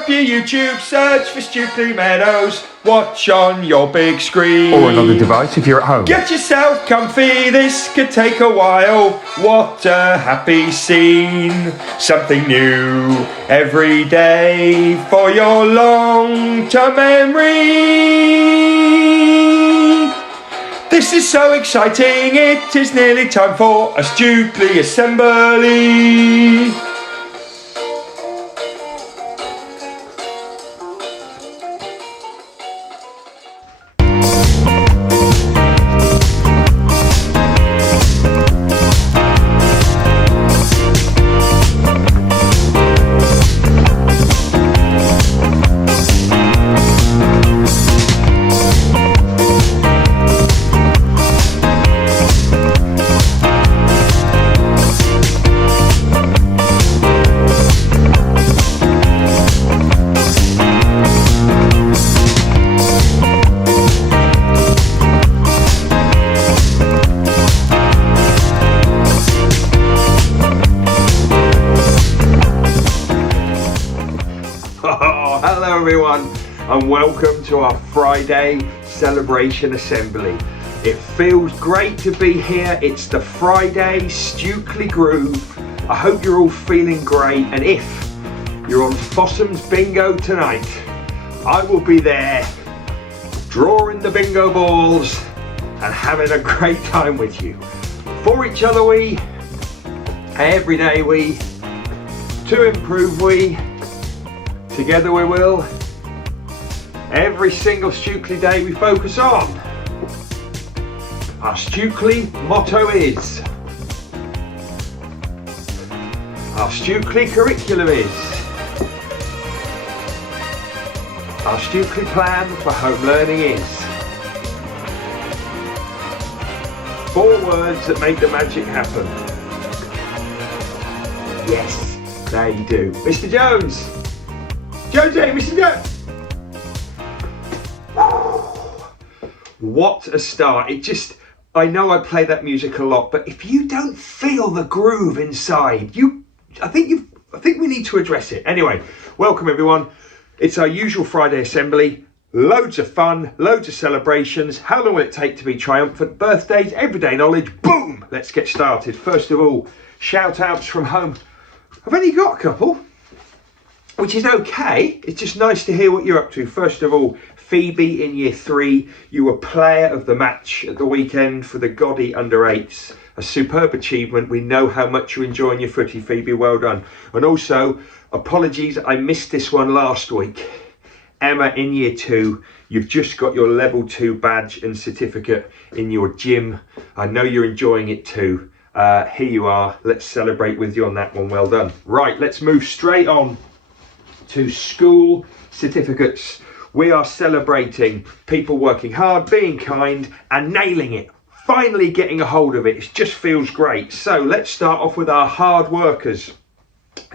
up your YouTube, search for Stukeley Meadows, watch on your big screen. Or another device if you're at home. Get yourself comfy, this could take a while. What a happy scene. Something new every day for your long-term memory. This is so exciting, it is nearly time for a Stukeley assembly. Hello everyone and welcome to our Friday celebration assembly. It feels great to be here. It's the Friday Stukeley Groove. I hope you're all feeling great, and if you're on Fossum's bingo tonight, I will be there drawing the bingo balls and having a great time with you. For each other we, every day we, to improve we, together we will. Every single Stukeley day we focus on. Our Stukeley motto is, our Stukeley curriculum is, our Stukeley plan for home learning is. 4 words that make the magic happen. Yes, there you do. Mr. Jones! Jonesy, Mr. Jones! What a start. I know I play that music a lot, but if you don't feel the groove inside, I think we need to address it. Anyway, welcome everyone. It's our usual Friday assembly. Loads of fun, loads of celebrations. How long will it take to be triumphant? Birthdays, everyday knowledge. Boom! Let's get started. First of all, shout outs from home. I've only got a couple, which is okay. It's just nice to hear what you're up to. First of all, Phoebe in year 3, you were player of the match at the weekend for the Goddy under-8s. A superb achievement. We know how much you're enjoying your footy, Phoebe. Well done. And also, apologies, I missed this one last week. Emma in year 2, you've just got your level 2 badge and certificate in your gym. I know you're enjoying it too. Here you are. Let's celebrate with you on that one. Well done. Right, let's move straight on to school certificates. We are celebrating people working hard, being kind and nailing it. Finally getting a hold of it. It just feels great. So let's start off with our hard workers.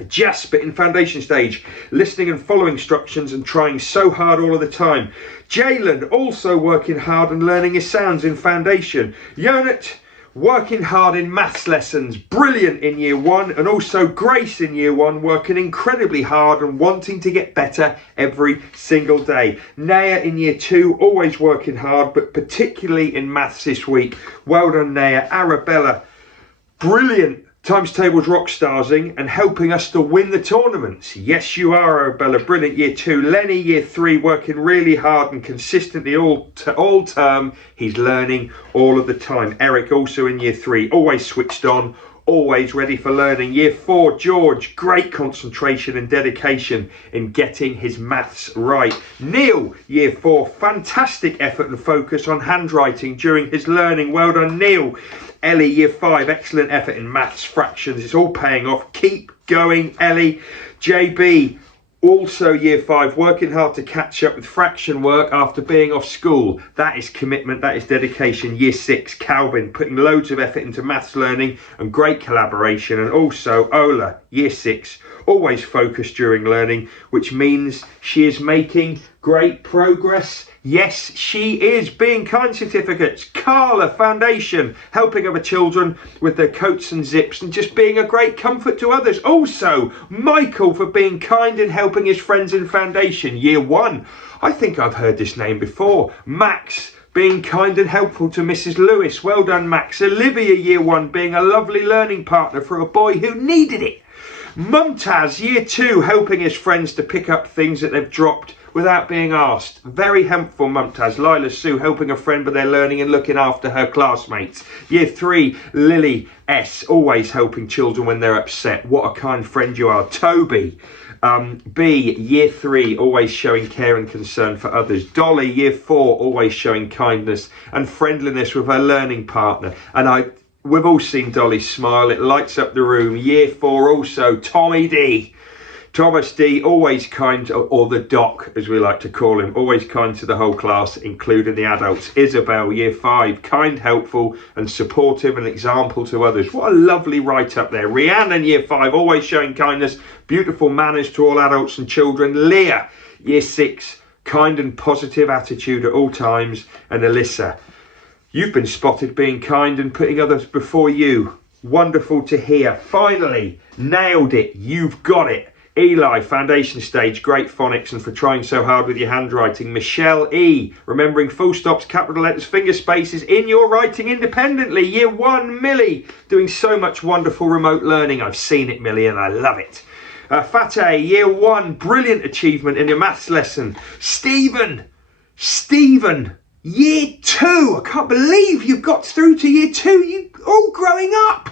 Jasper in foundation stage, listening and following instructions and trying so hard all of the time. Jalen also working hard and learning his sounds in foundation. Yonat working hard in maths lessons, brilliant in year 1, and also Grace in year 1 working incredibly hard and wanting to get better every single day. Naya in year 2 always working hard, but particularly in maths this week. Well done, Naya. Arabella, brilliant times tables rock starsing and helping us to win the tournaments. Yes, you are, Arabella. Brilliant year 2. Lenny year 3 working really hard and consistently all term. He's learning all of the time. Eric also in year 3, always switched on, always ready for learning. Year 4, George, great concentration and dedication in getting his maths right. Neil, year 4, fantastic effort and focus on handwriting during his learning. Well done, Neil. Ellie, year 5, excellent effort in maths, fractions. It's all paying off. Keep going, Ellie. JB, also year 5, working hard to catch up with fraction work after being off school. That is commitment, that is dedication. Year 6, Calvin, putting loads of effort into maths learning and great collaboration. And also Ola, year 6, always focused during learning, which means she is making great progress. Yes, she is. Being Kind certificates, Carla Foundation, helping other children with their coats and zips and just being a great comfort to others. Also, Michael for being kind and helping his friends in Foundation, Year 1. I think I've heard this name before. Max, being kind and helpful to Mrs. Lewis. Well done, Max. Olivia, Year 1, being a lovely learning partner for a boy who needed it. Mumtaz, Year 2, helping his friends to pick up things that they've dropped without being asked. Very helpful, Mumtaz. Lila Sue, helping a friend with their learning and looking after her classmates. Year 3, Lily S, always helping children when they're upset. What a kind friend you are. Toby, B, Year 3, always showing care and concern for others. Dolly, Year 4, always showing kindness and friendliness with her learning partner. And we've all seen Dolly smile. It lights up the room. Year 4 also. Tommy D, Thomas D, always kind, or the doc as we like to call him, always kind to the whole class, including the adults. Isabel, Year 5, kind, helpful and supportive and example to others. What a lovely write-up there. Rhiannon, Year 5, always showing kindness, beautiful manners to all adults and children. Leah, Year 6, kind and positive attitude at all times. And Alyssa, you've been spotted being kind and putting others before you. Wonderful to hear. Finally, nailed it. You've got it. Eli, Foundation Stage, great phonics and for trying so hard with your handwriting. Michelle E, remembering full stops, capital letters, finger spaces in your writing independently. Year 1, Millie, doing so much wonderful remote learning. I've seen it, Millie, and I love it. Fateh, Year 1, brilliant achievement in your maths lesson. Stephen, Year 2, I can't believe you've got through to Year 2. You all growing up.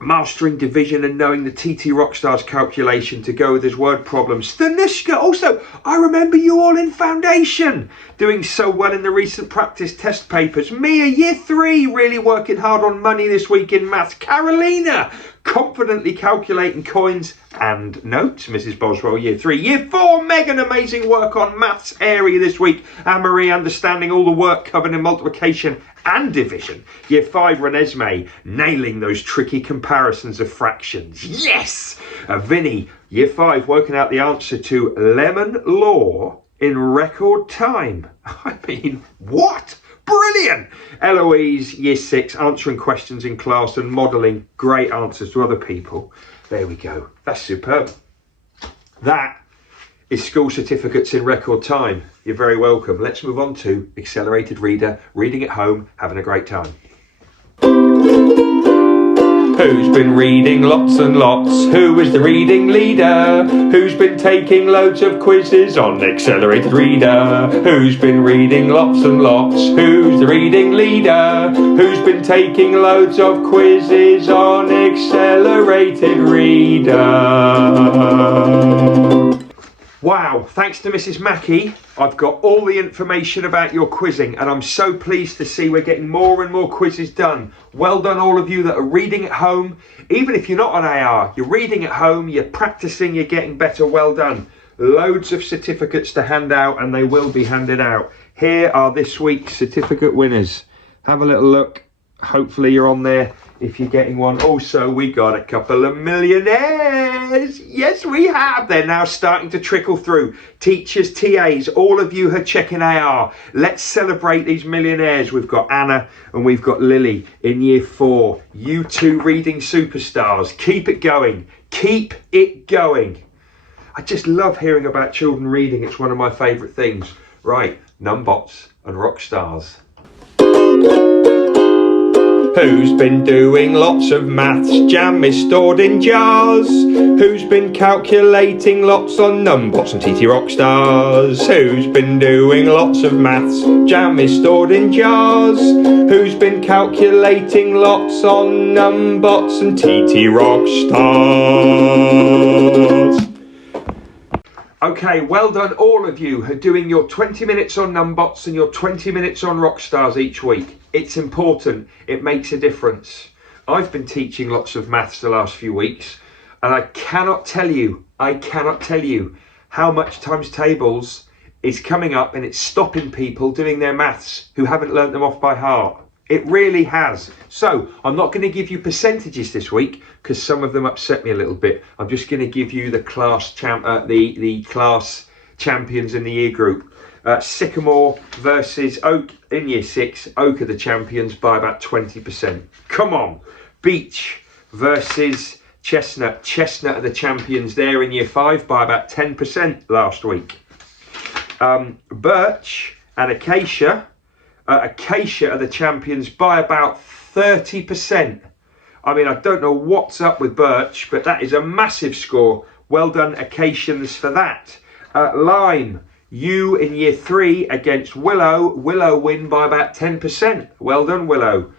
Mastering division and knowing the TT Rockstars calculation to go with his word problems. Stanushka, also, I remember you all in Foundation, doing so well in the recent practice test papers. Mia, Year 3, really working hard on money this week in maths. Carolina, confidently calculating coins and notes. Mrs. Boswell, Year 3. Year 4, Megan, amazing work on maths area this week. Anne-Marie, understanding all the work covered in multiplication and division. Year 5, Renesmee, nailing those tricky comparisons of fractions. Yes! Vinny, Year 5, working out the answer to lemon law in record time. I mean, what? Brilliant! Eloise, Year 6, answering questions in class and modelling great answers to other people. There we go. That's superb. That is school certificates in record time. You're very welcome. Let's move on to Accelerated Reader, reading at home, having a great time. Who's been reading lots and lots? Who is the reading leader? Who's been taking loads of quizzes on Accelerated Reader? Who's been reading lots and lots? Who's the reading leader? Who's been taking loads of quizzes on Accelerated Reader? Wow, thanks to Mrs. Mackey, I've got all the information about your quizzing and I'm so pleased to see we're getting more and more quizzes done. Well done all of you that are reading at home. Even if you're not on AR, you're reading at home, you're practicing, you're getting better. Well done. Loads of certificates to hand out and they will be handed out. Here are this week's certificate winners. Have a little look. Hopefully you're on there if you're getting one. Also, we got a couple of millionaires. Yes, we have. They're now starting to trickle through. Teachers, TAs, all of you who are checking AR. Let's celebrate these millionaires. We've got Anna and we've got Lily in Year 4. You two reading superstars. Keep it going. Keep it going. I just love hearing about children reading. It's one of my favourite things. Right, numbots and rock stars. Who's been doing lots of maths? Jam is stored in jars. Who's been calculating lots on numbots and TT Rockstars? Who's been doing lots of maths? Jam is stored in jars. Who's been calculating lots on numbots and TT Rockstars? Okay, well done all of you who are doing your 20 minutes on numbots and your 20 minutes on Rockstars each week. It's important, it makes a difference. I've been teaching lots of maths the last few weeks and I cannot tell you how much times tables is coming up and it's stopping people doing their maths who haven't learnt them off by heart. It really has. So I'm not going to give you percentages this week because some of them upset me a little bit. I'm just going to give you the class class champions in the year group. Sycamore versus Oak in year 6. Oak are the champions by about 20%. Come on. Beech versus Chestnut. Chestnut are the champions there in year 5 by about 10% last week. Birch and Acacia. Acacia are the champions by about 30%. I mean, I don't know what's up with Birch, but that is a massive score. Well done, Acacians, for that. Lime, you in year 3 against Willow. Willow win by about 10%. Well done, Willow.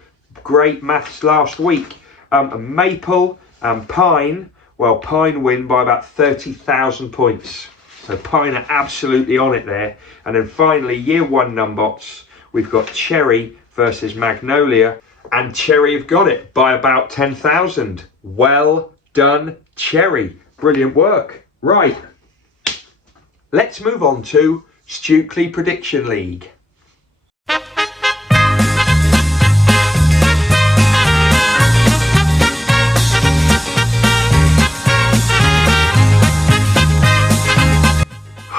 Great maths last week. Maple and Pine. Well, Pine win by about 30,000 points. So Pine are absolutely on it there. And then finally, year 1 numbots. We've got Cherry versus Magnolia. And Cherry have got it by about 10,000. Well done, Cherry. Brilliant work. Right. Let's move on to Stukeley Prediction League.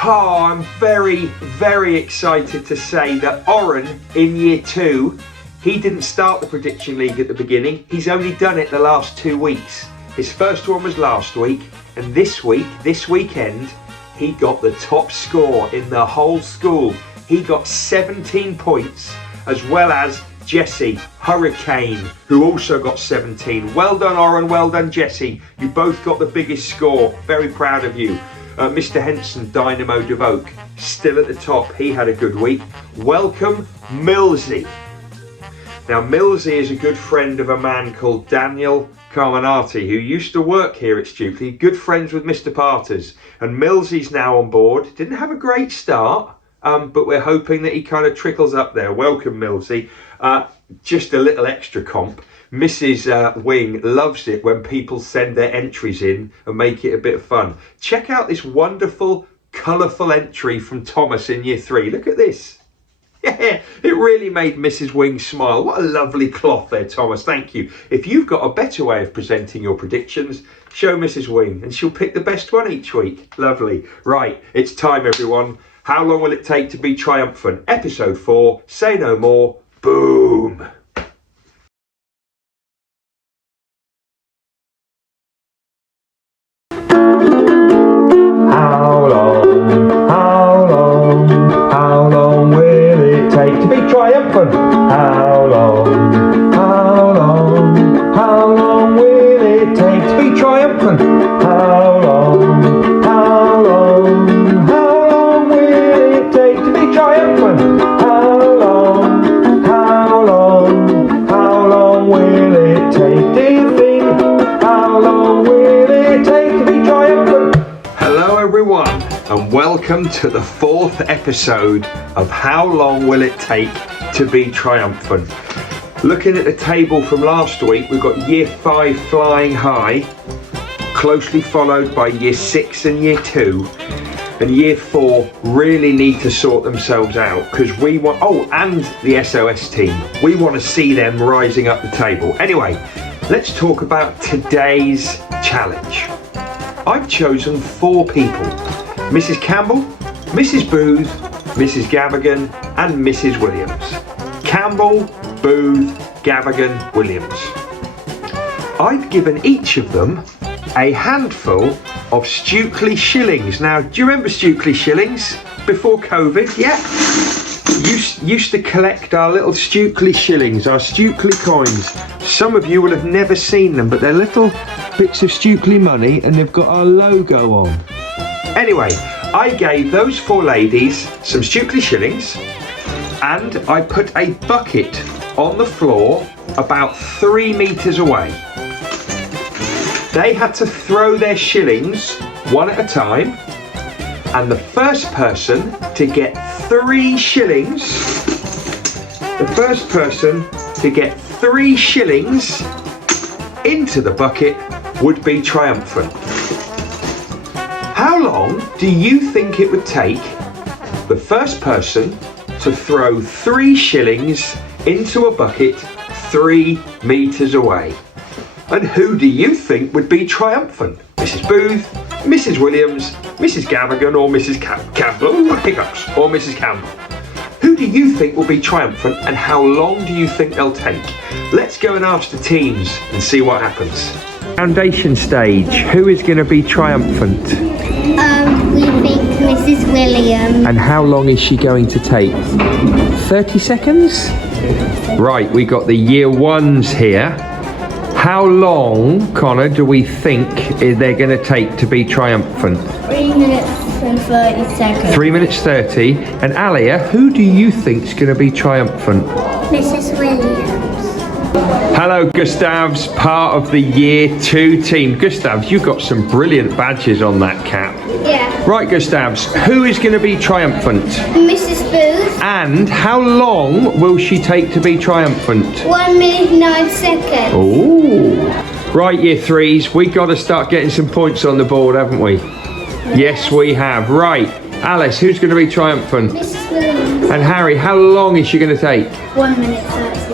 Oh, I'm very, very excited to say that Oren in year 2, he didn't start the Prediction League at the beginning. He's only done it the last 2 weeks. His first one was last week, and this weekend, he got the top score in the whole school. He got 17 points, as well as Jesse Hurricane, who also got 17. Well done, Oren. Well done, Jesse. You both got the biggest score. Very proud of you. Mr. Henson, Dynamo Devoke, still at the top. He had a good week. Welcome, Millsy. Now, Millsy is a good friend of a man called Daniel Carminati, who used to work here at Stukeley. Good friends with Mr. Parters. And Millsy's now on board. Didn't have a great start, but we're hoping that he kind of trickles up there. Welcome, Millsy. Just a little extra comp. Mrs. Wing loves it when people send their entries in and make it a bit of fun. Check out this wonderful, colourful entry from Thomas in year 3. Look at this. Yeah, it really made Mrs. Wing smile. What a lovely cloth there, Thomas. Thank you. If you've got a better way of presenting your predictions, show Mrs. Wing and she'll pick the best one each week. Lovely. Right, it's time, everyone. How long will it take to be triumphant? Episode 4, Say No More. Boom. How long will it take to be triumphant? How long will it take to be triumphant? How long will it take to be triumphant? How long will it take, do you think? How long will it take to be triumphant? Hello everyone, and welcome to the 4th episode of How Long Will It Take to Be Triumphant. Looking at the table from last week, we've got year 5 flying high, closely followed by year 6 and year 2. And year 4 really need to sort themselves out because we want, and the SOS team, we want to see them rising up the table. Anyway, let's talk about today's challenge. I've chosen 4 people: Mrs. Campbell, Mrs. Booth, Mrs. Gavigan and Mrs. Williams. Campbell, Booth, Gavigan, Williams. I've given each of them a handful of Stukeley shillings. Now, do you remember Stukeley shillings before COVID? Yeah. Used to collect our little Stukeley shillings, our Stukeley coins. Some of you will have never seen them, but they're little bits of Stukeley money and they've got our logo on. Anyway, I gave those 4 ladies some Stukeley shillings and I put a bucket on the floor about 3 metres away. They had to throw their shillings one at a time, and the first person to get 3 shillings, into the bucket would be triumphant. How long do you think it would take the first person to throw 3 shillings into a bucket 3 metres away. And who do you think would be triumphant? Mrs. Booth, Mrs. Williams, Mrs. Gavigan, or Mrs. Campbell? Hiccups, or Mrs. Campbell? Who do you think will be triumphant, and how long do you think they'll take? Let's go and ask the teams and see what happens. Foundation stage, who is going to be triumphant? We think Mrs. Williams. And how long is she going to take? 30 seconds? Right, we got the year ones here. How long, Connor, do we think they're going to take to be triumphant? 3 minutes and 30 seconds. 3 minutes 30. And Alia, who do you think is going to be triumphant? Mrs. Williams. Hello, Gustavs, part of the year 2 team. Gustavs, you've got some brilliant badges on that cap. Yeah. Right, Gustavs, who is going to be triumphant? Mrs. Booth. And how long will she take to be triumphant? 1 minute 9 seconds. Oh. Right, year 3s, we got to start getting some points on the board, haven't we? Yes, we have. Right, Alice, who's going to be triumphant? Mrs. Williams. And Harry, how long is she going to take? 1 minute 30.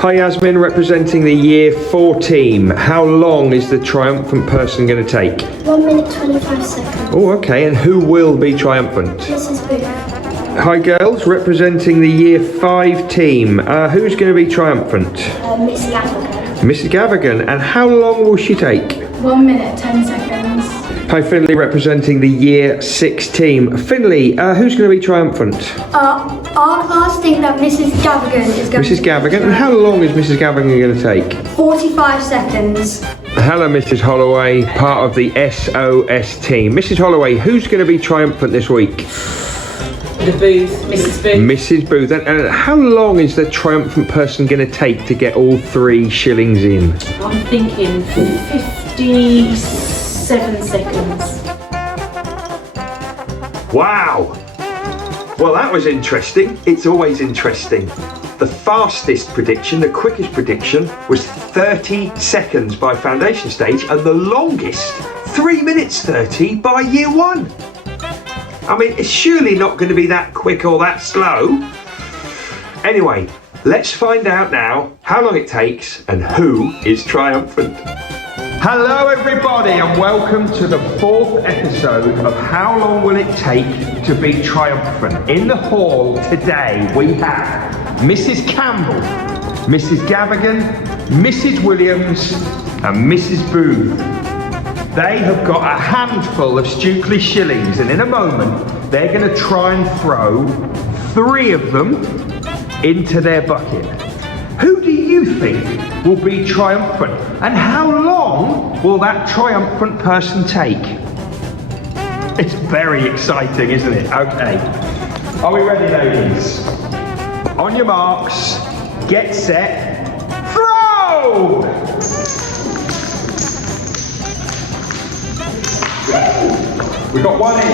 Hi, Yasmin, representing the year 4 team. How long is the triumphant person going to take? 1 minute 25 seconds. Oh, okay, and who will be triumphant? Mrs. Booth. Hi, girls, representing the year 5 team. Who's going to be triumphant? Miss Gavigan. Mrs. Gavigan, and how long will she take? 1 minute 10 seconds. Hi, Finley, representing the year 6 team. Finley, who's going to be triumphant? Our class think that Mrs. Gavigan is going Mrs. Gavigan, and how long is Mrs. Gavigan going to take? 45 seconds. Hello, Mrs. Holloway, part of the SOS team. Mrs. Holloway, who's going to be triumphant this week? The Booth, Mrs. Booth. Mrs. Booth, and how long is the triumphant person going to take to get all 3 shillings in? I'm thinking 57 seconds. Wow! Well, that was interesting. It's always interesting. The fastest prediction, the quickest prediction, was 30 seconds by foundation stage, and the longest, 3 minutes 30 by year 1. I mean, it's surely not going to be that quick or that slow. Anyway, let's find out now how long it takes and who is triumphant. Hello everybody, and welcome to the 4th episode of How Long Will It Take to Be Triumphant. In the hall today we have Mrs. Campbell, Mrs. Gavigan, Mrs. Williams and Mrs. Booth. They have got a handful of Stukeley shillings, and in a moment they're going to try and throw 3 of them into their bucket. Who do you think will be triumphant, and how long will that triumphant person take? It's very exciting, isn't it? Okay. Are we ready, ladies? On your marks, get set, throw! We got 1 in.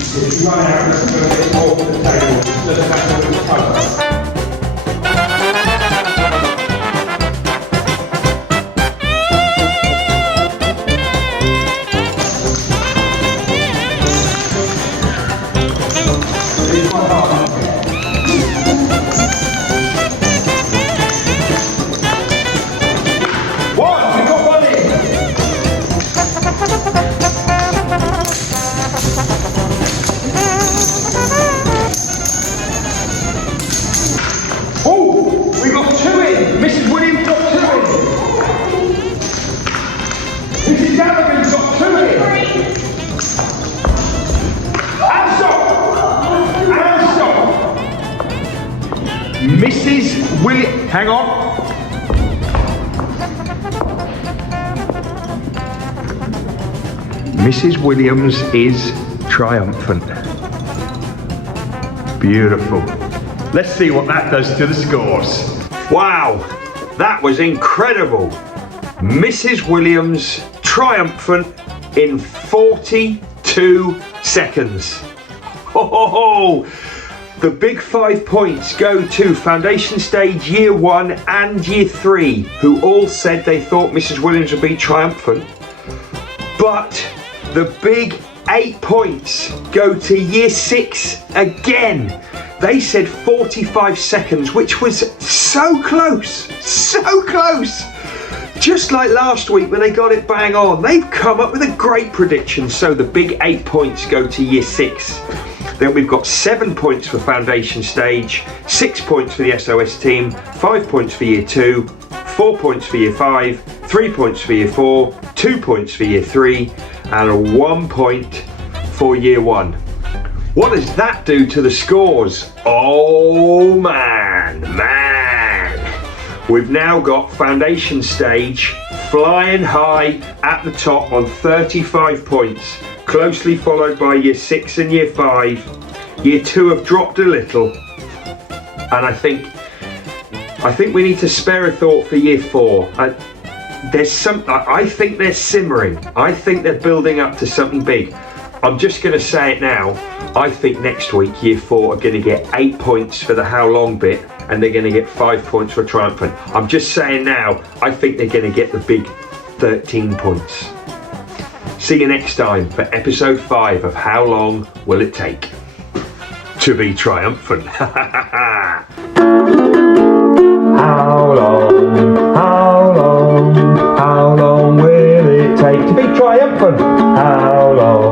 If you run out, let's go a bit more to the table. Just back to the cover. Mrs. Williams, hang on. Mrs. Williams is triumphant. Beautiful. Let's see what that does to the scores. Wow, that was incredible. Mrs. Williams triumphant in 42 seconds. Oh, the big 5 points go to foundation stage year 1 and year 3, who all said they thought Mrs. Williams would be triumphant. But the big 8 points go to year 6 again. They said 45 seconds, which was so close, so close. Just like last week when they got it bang on, they've come up with a great prediction. So the big 8 points go to year 6. Then we've got 7 points for foundation stage, 6 points for the SOS team, 5 points for year 2, 4 points for year 5, 3 points for year 4, 2 points for year 3, and 1 point for year 1. What does that do to the scores? Oh man. We've now got foundation stage flying high at the top on 35 points, closely followed by year 6 and year 5. Year 2 have dropped a little, and I think we need to spare a thought for year 4. I think they're simmering. I think they're building up to something big. I'm just going to say it now. I think next week year 4 are going to get 8 points for the how long bit, and they're going to get 5 points for triumphant. I'm just saying now, I think they're going to get the big 13 points. See you next time for episode 5 of How Long Will It Take to Be Triumphant? How long will it take to be triumphant? How long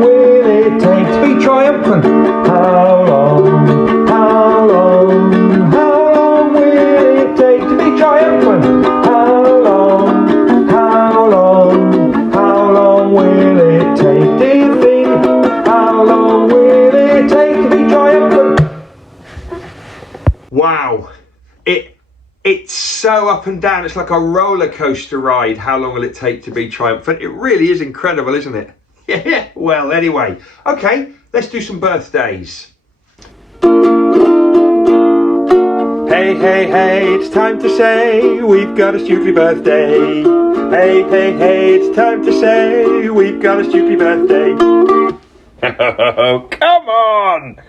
will it take to be triumphant? How long will it take to be triumphant? How long will it take, do you think? How long will it take to be triumphant? Wow, it's so up and down. It's like a roller coaster ride. How long will it take to be triumphant? It really is incredible, isn't it? Yeah, well, anyway. Okay, let's do some birthdays. Hey, it's time to say we've got a Stukeley birthday. Hey, it's time to say we've got a Stukeley birthday. Oh, come on!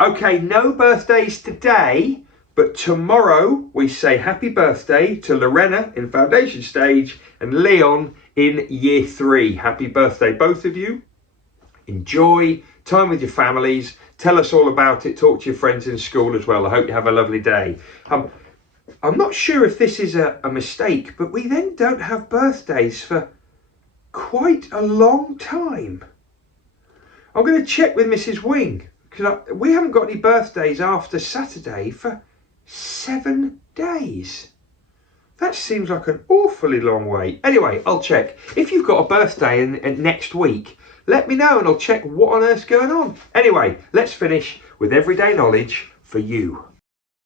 Okay, no birthdays today, but tomorrow we say happy birthday to Lorena in foundation stage and Leon in year 3. Happy birthday, both of you. Enjoy time with your families. Tell us all about it. Talk to your friends in school as well. I hope you have a lovely day. I'm not sure if this is a mistake, but we then don't have birthdays for quite a long time. I'm going to check with Mrs. Wing, because we haven't got any birthdays after Saturday for 7 days. That seems like an awfully long way. Anyway, I'll check. If you've got a birthday in next week, let me know and I'll check what on earth's going on. Anyway, let's finish with everyday knowledge for you.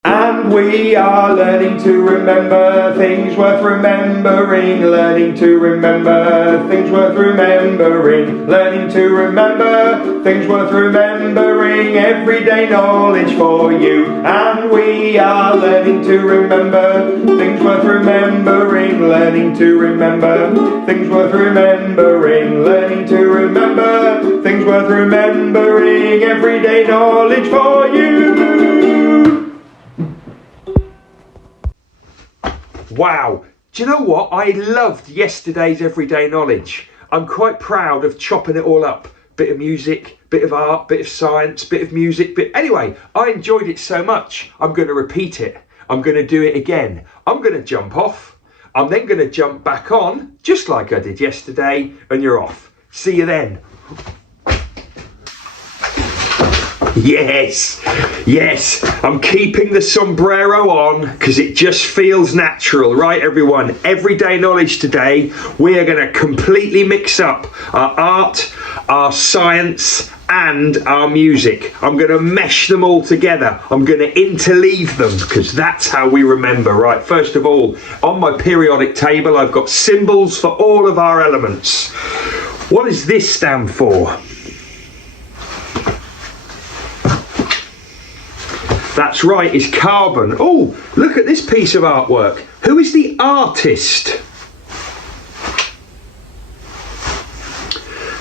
And we are learning to remember things worth remembering, learning to remember things worth remembering, learning to remember things worth remembering, everyday knowledge for you. And we are learning to remember things worth remembering, learning to remember things worth remembering, learning to remember things worth remembering, everyday knowledge for you. Wow, do you know what? I loved yesterday's everyday knowledge. I'm quite proud of chopping it all up. Bit of music, bit of art, bit of science, bit of music, Anyway, I enjoyed it so much, I'm going to repeat it. I'm going to do it again. I'm going to jump off. I'm then going to jump back on, just like I did yesterday, and you're off. See you then. Yes, I'm keeping the sombrero on because it just feels natural. Right, everyone, everyday knowledge today. We are going to completely mix up our art, our science and our music. I'm going to mesh them all together. I'm going to interleave them because that's how we remember. Right, first of all, on my periodic table, I've got symbols for all of our elements. What does this stand for? That's right, it's carbon. Oh, look at this piece of artwork. Who is the artist?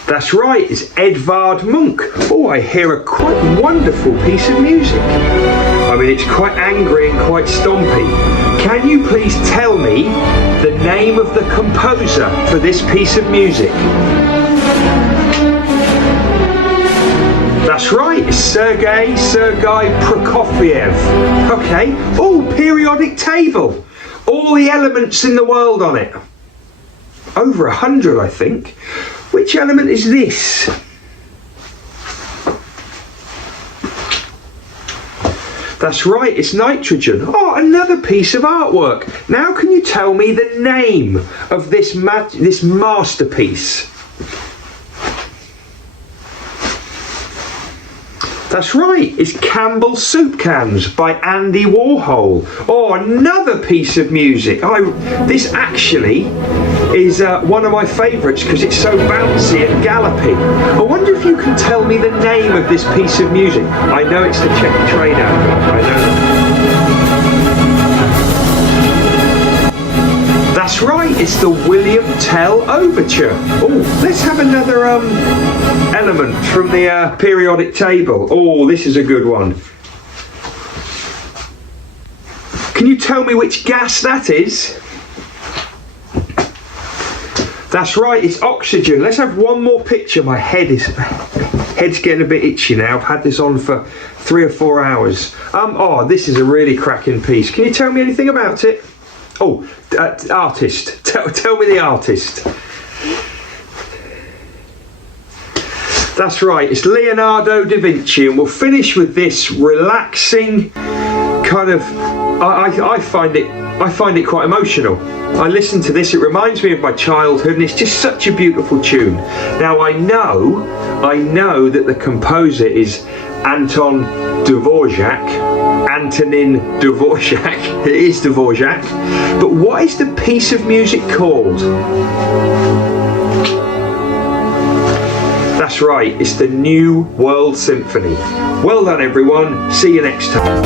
That's right, it's Edvard Munch. Oh, I hear a quite wonderful piece of music. I mean, it's quite angry and quite stompy. Can you please tell me the name of the composer for this piece of music? That's right, it's Sergei Prokofiev. Okay. Oh, periodic table. All the elements in the world on it. Over 100, I think. Which element is this? That's right, it's nitrogen. Oh, another piece of artwork. Now can you tell me the name of this masterpiece? That's right, it's Campbell Soup Cans by Andy Warhol. Oh, another piece of music. This actually is one of my favourites because it's so bouncy and gallopy. I wonder if you can tell me the name of this piece of music. I know it's the Check Trade advert, I know. That's right, it's the William Tell Overture. Oh, let's have another element from the periodic table. Oh, this is a good one. Can you tell me which gas that is? That's right, it's oxygen. Let's have one more picture. My head's getting a bit itchy now. I've had this on for 3 or 4 hours. Oh, this is a really cracking piece. Can you tell me anything about it? Oh, artist. Tell me the artist. That's right, it's Leonardo da Vinci, and we'll finish with this relaxing kind of. I find it quite emotional. I listen to this, it reminds me of my childhood, and it's just such a beautiful tune. Now I know that the composer is Antonin Dvorak. It is Dvorak. But what is the piece of music called? That's right, it's the New World Symphony. Well done everyone, see you next time.